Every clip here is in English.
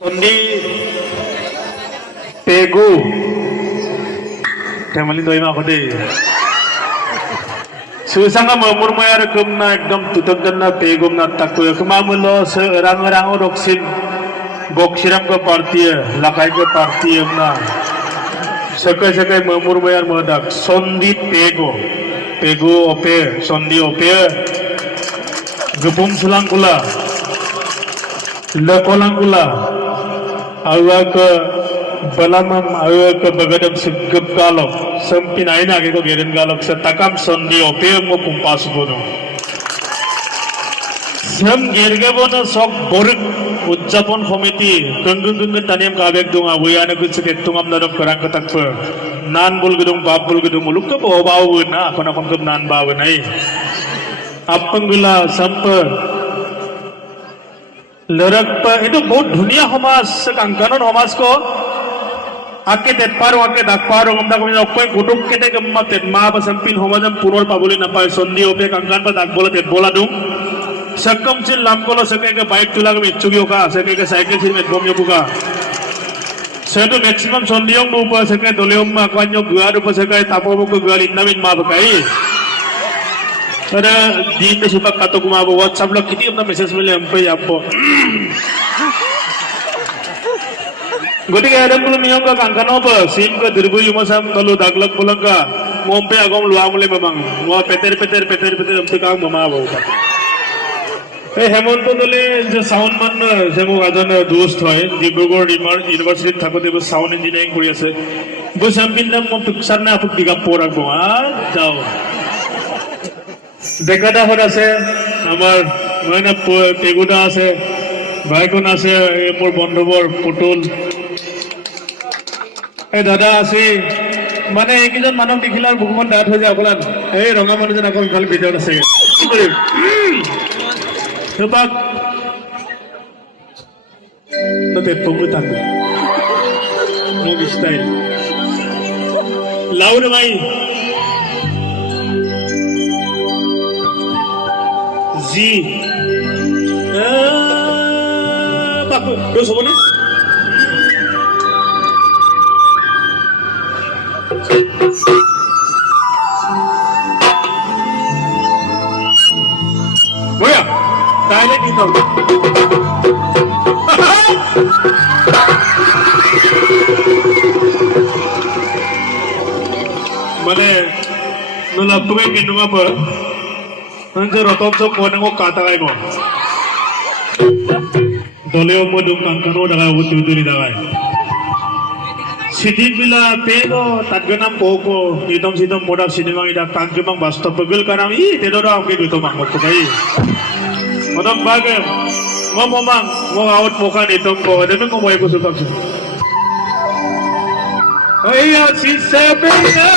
Sondi Pegu Family doi ma khode Susanga mamur maya rokomna ekdom tutagdanna pegumna takku kemamulo serang-rang roksin boksiram ke partiya lakai ke partiya na sekai-sekai mamur maya modak sondi pegu ope sondi ope gepum sulangkula lekolangkula awa ke balamam awa ke bagadam segep galok sempin aina ke ko geren galok setakam sondi ope mo kumpas bono sem gerge bono sok borik উদযাপন সমিতি গঙ্গন তানিয়াম কাবেক দং আবয়ানা গুছকে তুঙাম নারম করang katakpe nan bulgedung bab bulgedung muluk ke bawa na kon ke nan bawa nai apanggila sampe lerak pa itu बहुत dunia homas sekangkanon homas ko ake tet paro ake dak paro ngam dak okoi gutuk kete gemma tet ma ba sampin homajam punor pabuli na pa sondi ope kangkan pa dak bola tet bola dung सकम chill लामकोलो सके के bike तुला के इच्छुगियो का सके के cycle chill में बोम योपुका सेटो maximum सोंदियों रूप सके दोलेओम मा कान्यो गुआ रूप सके तापो को गुआ लिन्नामिन मा बकाई अरे दिन में सुबह कातो कुमा वो व्हाट्सएप लो किती अपना मैसेज मिले हम पे आपको गोटी के आदम कुल मियों का कांकानो पर सीम का दिरबुई मसाम तलो दागलक पुलंगा मोम पे आगोम लुआ मुले ममंग वो पेटर हम पे काम ममा बोका হেমন্ত দলে যে সাউন্ড মান যে মোক এজন দোস্ত হয় ডিব্ৰুগড় ইউনিভার্সিটিত থাকোতে সাউন্ড ইঞ্জিনিয়ারিং কৰি আছে বসাম্পিন নাম মোক পিকচার না আপক দিগা পড়াক যাও দেখাটা হত আছে আমার মানে পেগুদা আছে ভাইকন আছে মোৰ বন্ধুবৰ পুতুল এই দাদা আছে মানে এইকেইজন মানুহ দেখিলে ভগৱান দাঁত হৈ যায় অকলান এই ৰঙা মানুহজন আকৌ ইফালে ভিতৰত আছে কি কৰিম Sebab nanti pengutan movie style lawan mai Z apa tu sebenarnya Boya Dialect itu. Mana nolak tuh yang gendong apa? Nanti rotok sok kono kata kayak gua. Doleo modung kangkano dagai wutu di dagai. Sidik bila pego tadganam poko hitam modak sinimang ida kangkemang basta pegel kanam I tedora amke gitu mangmot kai. Odam bagem ngomong out muka itu ko demi ngomong aku suka sih ayah si sebenya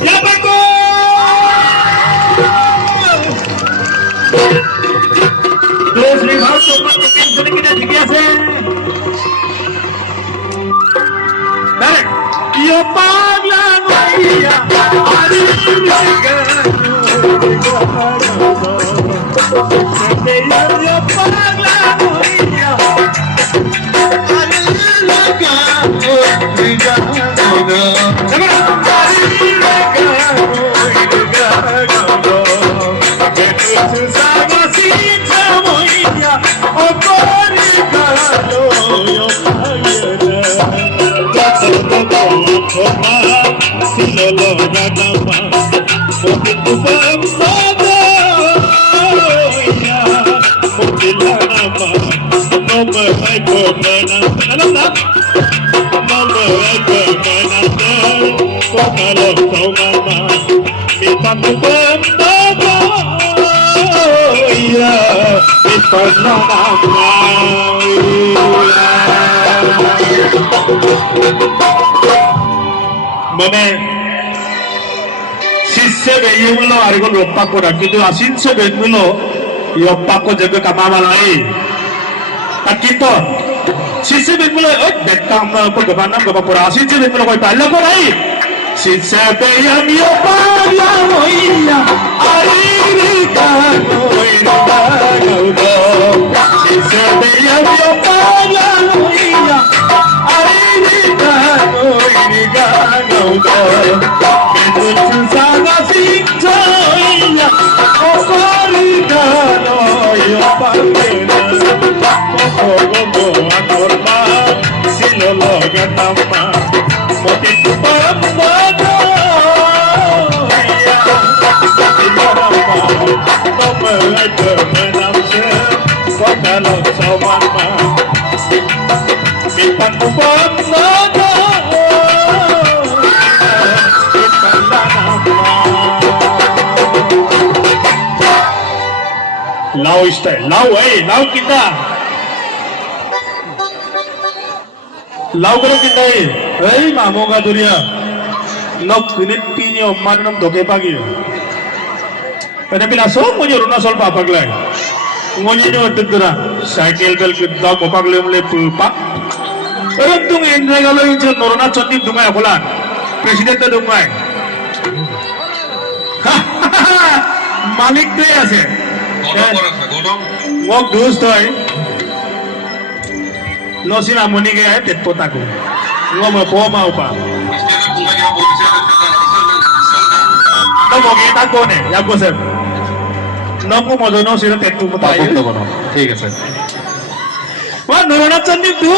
ya bagus terus lihat cuma mungkin sudah kita dibiasa tarik yo pagla ngoya ari mereka Mana sisnya bayi mulo hari ko lupa ko dah gitu asin se bayi mulo lupa ko jaga kamama lagi tak gitu sisnya bayi mulo betam na ko gabana gaba pura asin se bayi mulo ko pala ko lagi sisnya bayi amio pala moya ari ka moya Marlena Mogo Akorma Silo Loga Namma Motit Pamma Lau style, lau kita. Lau karo kita mamo ka dunia. Nok kinit pinyo man nam doke pagi. Pada bila so mo runa sol pa paglay. Ngonyi no tedra cycle bel kita ko paglay mle pa. Pero tung indra galo yung norona choti dumay akolan. President ta dumay. Malik to আছে Ngok dus toy no sila muni ke tet potaku ngom po mau pa no mo kita ko ne ya ko sir no ko mo no sila tet potaku ঠিক আছে wa no na chandi du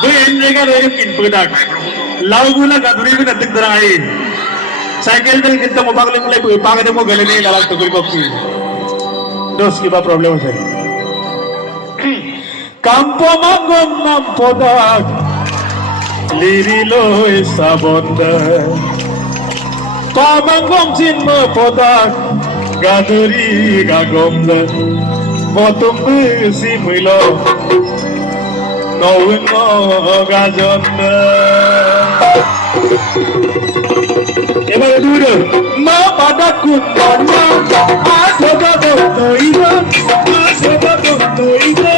do endre ga re kin potak lau guna gaduri bin atik darai cycle del kita mo bagle mulai pagade mo gale ne galak to ko dos ki ba problem है kampo mangom nam podak lirilo sabonda pamangom jinmo podak gaduri gagomda motum si milo no gajonda এবারে দূরে মা বাদা কুন্না আসবা দইবা আসবা দইবা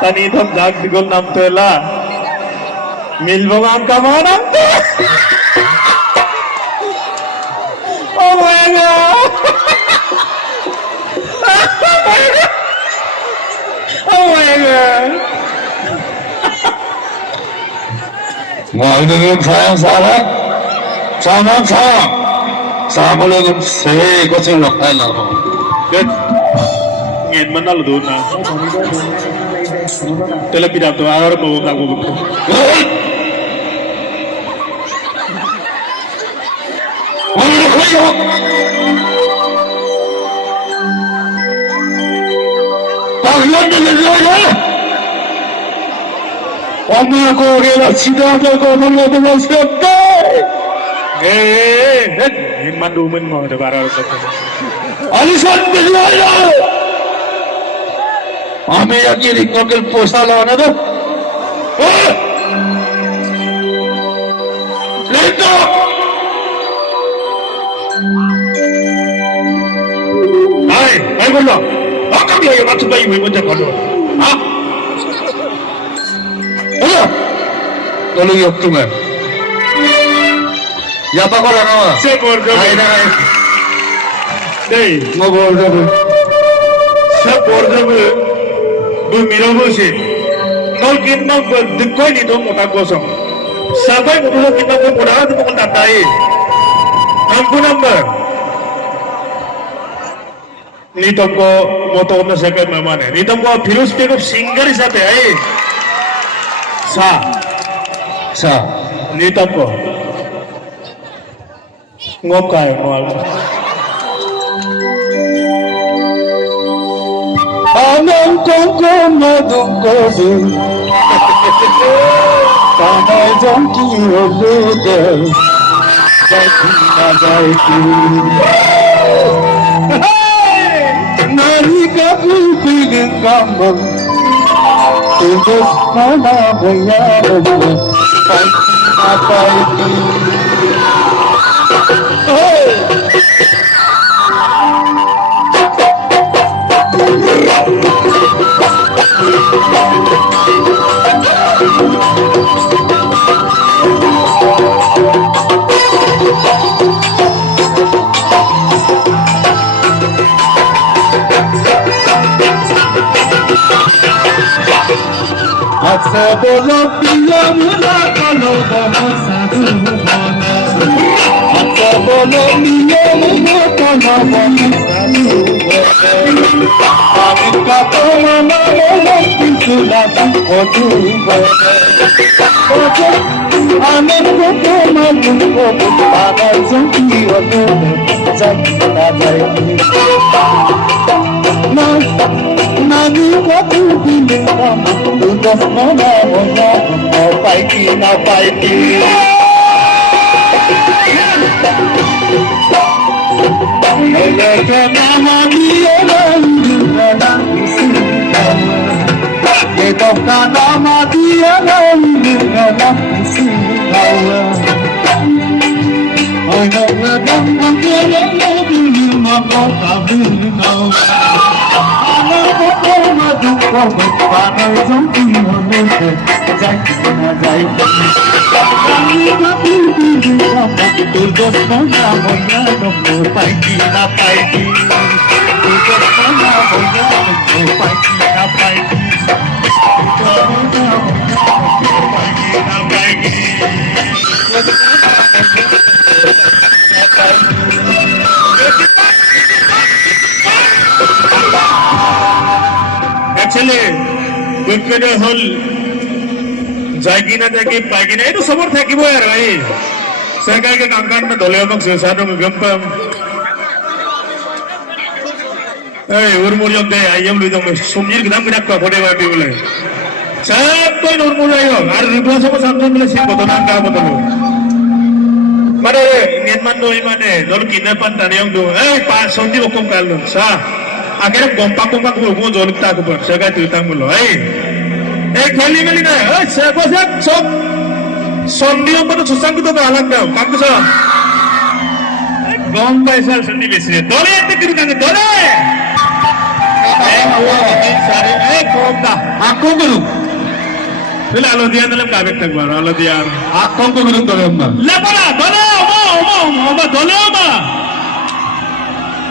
Tani tham jag digol nam tela milbogan kamana oh my god oh my god Muhammedun sayang salah Salam Sahabalagum se kucing lokal laro Good ngin manal do na tela pidap to agar mo ka ko Omna ko gela sidata ko mo to masakta ngin mandumen mo de barar ko Alisan bilala আমি আগে রিঙ্গকেল পোষালো না তো লেটো I বললো আকামি আয় মাছ by মই মজা করলো হ্যাঁ ওলা তোলো ইয়ক্তুমে ইয়াপা করো না সে বর্গ দেই মো বর্গ সব বর্গ bu mirabu si nol kinna dikoi ni dong mata kosong sabai mudo kinna ko muda tu pun tatai nampu number ni tomko moto na second mama ne ni tomko virus pe ko singer hisate ai sa ni tomko ngop kai ngol করে কানায় জঙ্কি হলে দেয় না যায় কি নারী কাকু পিলেন কাম্বল তোদের মানা ভৈয়া না পাই কি আচ্ছা বলো প্রিয় মুলা কালো সাধু বলা আচ্ছা বলো প্রিয় মুলা কালো সাধু আমি কাতো মামা বলো কিছু লাগি কটু আমি কত মানুষ কত পাগল জঙ্কি হলো যাই না যাই নানি কত দিলে দশ মনে পাই কি না পাই কি পাইকি না পাইকি Actually, wicket hole जाएगी ना जाएगी पाएगी ना ये तो समर था कि वो यार भाई सरकार के कामकाज में धोले हम से साधु में गंपम उर्मुलियों दे आइए लोग तो सुनिए किधर मिला क्या खोटे वाले बोले सब कोई उर्मुलियों आयो आर रिप्लास को सामने मिले सिर्फ बतौना क्या बतौलो मरे नियमन नो इमाने नॉल किन्ना पंटाने हम दो पास सोनी बकम कालो सा आखिर गंपा गंपा को वो जोलता को पर सरकार तुलता मुलो खेली मेली ना सब सन्धियों पर तो सुसंग तो अलग ना काम तो सब गम पैसा सन्धि बेची है दोले ऐसे क्यों करते दोले सारे कोपदा आँखों को लूँ फिर आलोदिया ने लग काबिक तक बार आलोदिया आँखों को लूँ दोले उम्मा लेपरा दोले उम्मा दोले उम्मा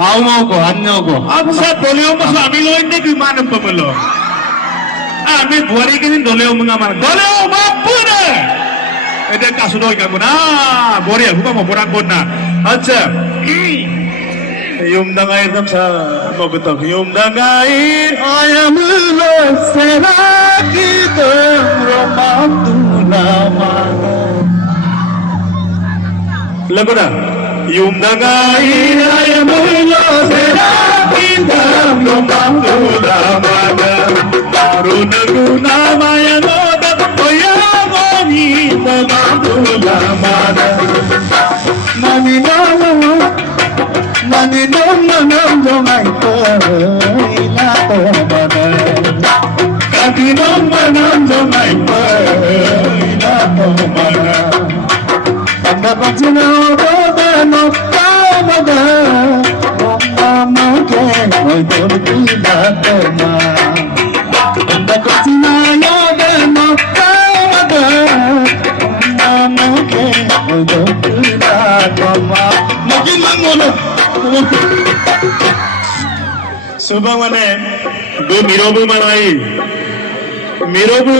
आओ को अन्यों को अब सब दोले उम्मा स्वामी लोग इन्हें क्यों मानव पपलो আমি বুয়ারি কিদিন দলেও মুঙা মার দলেও বাপুরে এটা কাসুদ হই কাকু না বড়িয়া হুবা মবরা কোন না আচ্ছা ইউম দাঙ্গাই একদম সা মগত ইউম দাঙ্গাই ayamlo seraki romantuna mana লাগোনা ইউম দাঙ্গাই ayamlo seraki romantuna mana Runa guna maya noda oya mani romantuna mana mani no mai ila to mana kati no manam mai ila to mana anda bajna oda no kamada mama ke oi dol ila to ma anda bajna oda no kamada mama ke oi dol ila to ma magi mangolo सुबह मने दो मिरोबु मनाई मिरोबु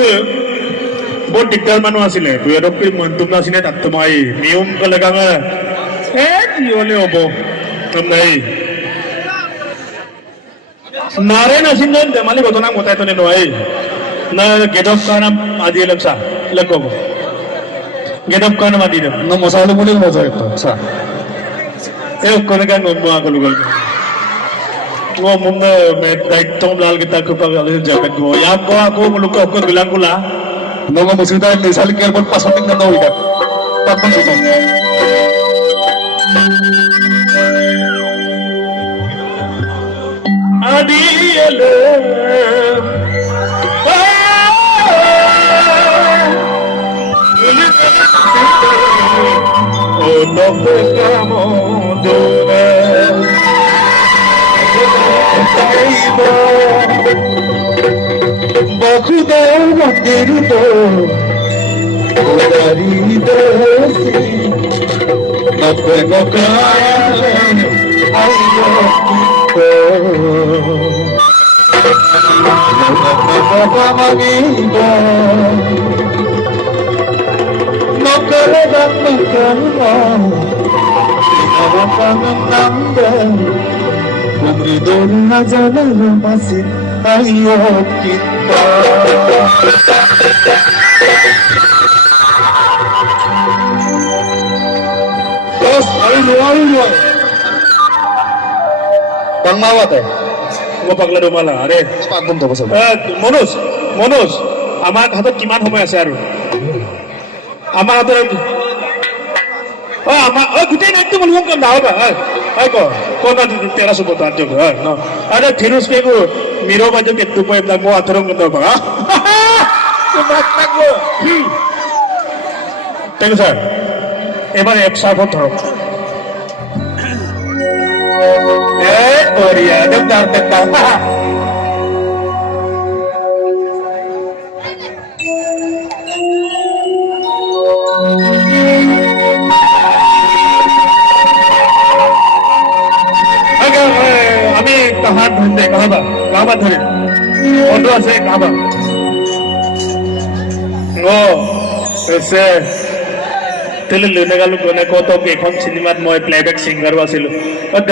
बहुत दिक्कत मनो आसिले तू ये doctor मंतुम ना सिने तत्तमाई नियम को लगा मैं जियोले ओबो तम नहीं नारे ना सिंधन दमाली को तो ना मोता है तो ने नोई ना गेटअप का नाम आदि लक्ष्य लगो गेटअप का नाम आदि no masalo muli masa itu sa ए कोने का नोट बुआ को लुगल ngomong baik tong lal kita kepada jabat gua. Ya aku meluka aku bilang gula. 너가 무슨 다음에 살게 할 빠서 땡나 나오이다. 빠빠 좀. Adiele. Oh, no pecamos de Bakudar vaktirdo Kodaridosi Napego kare Ayo Napego pamamido Nokale dakmakanwa Inawapanang nanda Kumridor na jalan masih Ayo kita Terus, ayo. Bang Mawat eh. gua paglaro mala. Are. Cepat bom tuh pasal. Monos. আমাৰ হাতত কিমান সময় আছে আৰু আমাৰ হাতত গোটেই নাইটটো মলুম কাম না হবা কোনা তেৰা সব বতা জগ ন আরে ফিরোজ কে গো মিরো বাজে কে টু পয় লাগবো আথরং কত বা বাক লাগবো ঠিক স্যার এবারে এক সাফ ধরো ওরিয়া দেবদার আমি कहाँ ढूंढे कहाँ धरे ऑटो আছে कहाँ ও এসে তেলে লুনে গালু কোনে কত কেখন সিনেমাত মই প্লেব্যাক সিঙ্গার আছিলো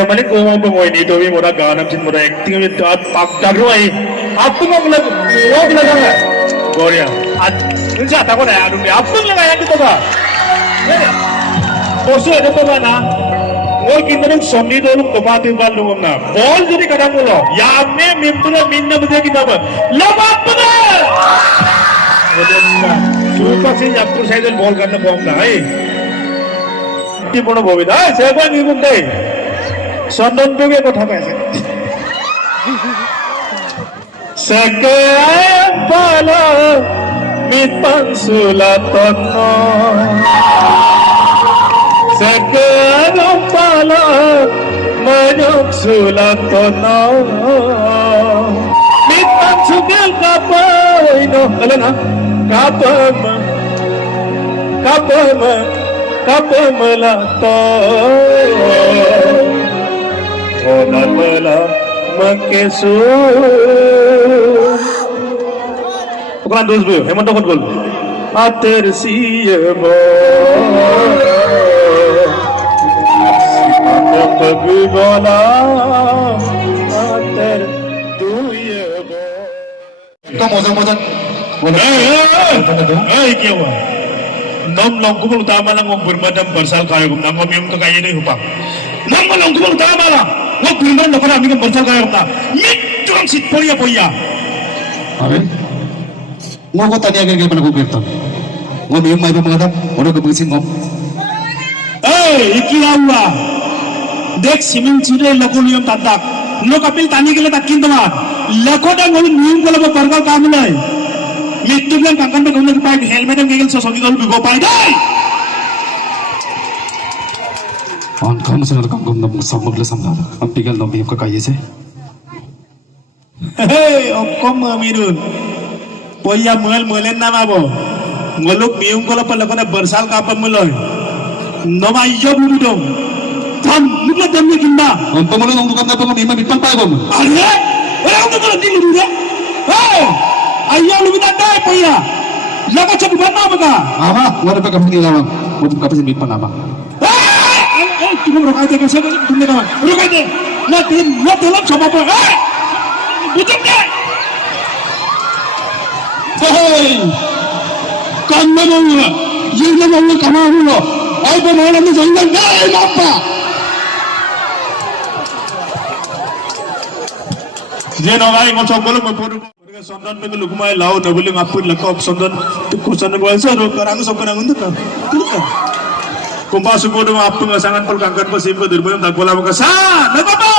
মানে কম মই নি তুমি মোরা গান আমছিন মোরা অ্যাক্টিং আমি পাক ডাগরো আই আপনি মোক লাগা বড়িয়া আজ যা তাকো না আর আপনি লাগা ইয়াতে তো বা বসে এটা তো না Oi kita nih Sony dulu kebati balu mana, bol jadi kadang mula, ya me mimpinya minna betul kita apa, lebat betul. Suka sih aku saya bol karena bom dah, di mana bom itu, saya pun ni pun deh, Sondon tu ke kota apa sih? Sekian bala mitpan sulatono. Sekarang pala menyok sulatono mitang sugil kapaino alana kapama lato onan mala mangkesu bukan dos boy hemon tokot gol ater siyebo Bagaimana ater tuye bo. Kamu mozan. Kya hua? Nam long kumul tama lang ang bermadam bersal kaya kumna ngomiyom ka kaya ni hupang. Nam long kumul tama lang ang bermadam na kami ng bersal kaya kumna. Mitang sit poya. Amin. Ngo ko tanya kaya mana ko bertan. Ngomiyom may pamangatan. Ono ka pagsin ngom. Ikilawa. দেখ সিমিং চিরে লকনিয়ম তাদাক no Kapil টানি গেলে তাকিন তোমার লকটা গল নিয়ম গলে বর্গাল কাম নাই মৃত্যুগল কাকান pay গলে পাই হেলমেট গেল সসঙ্গি গল বিগো পাই দai on kamu senang kamu nam sambil sambil am tinggal nabi ka kaya je okom amirun poya muelen nama bo ngoluk nium gole pa lokona bersal kapam muloy nomai job ludong Tam, mula dami kimba. Ang pamulo ng lugar na pangami, mabitpang tayo mo. Ano? Wala akong nagkaroon din lugar. Ayaw lumitan tayo po ya. Lakat sa buwan na ka. Ama, wala pa kami nilawang. Huwag ka pa sa mitpang ama. Tumuro kayo tayo kasi tumuro naman. Tumuro kayo tayo. Natulog sa mga po. Butom na. Hey! Kanda mo nga. Yun na mga kamahulo. Ay pa mga namin sa inang. Hey, mapa! যে নগাই সকলো মপুর চন্দন পেকে লুকুমাই লাও নবলি আপু লকক চন্দন cushion বলছে আর karang sok karang untuk kan kumpa suku dong apa ngasangan pol kangkan pa simpo dirbayam tak bola maka sa nagapa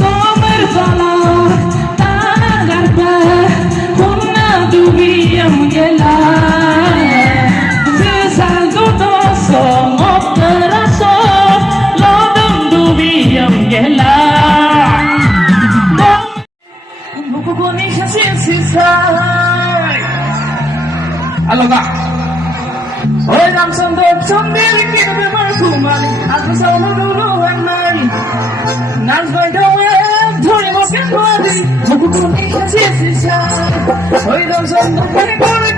Nomor salah tagarta punna dubiyam gela sesal dudo songok teraso lodong dubiyam gela buku kuning hasil sisai aloga Oi ram sondok sondel kirbe masumali aku sama dulu anai Nas vai doe ধরে বসে ধরে মুখ করে হাসি হাসি oi ram sondok করে করে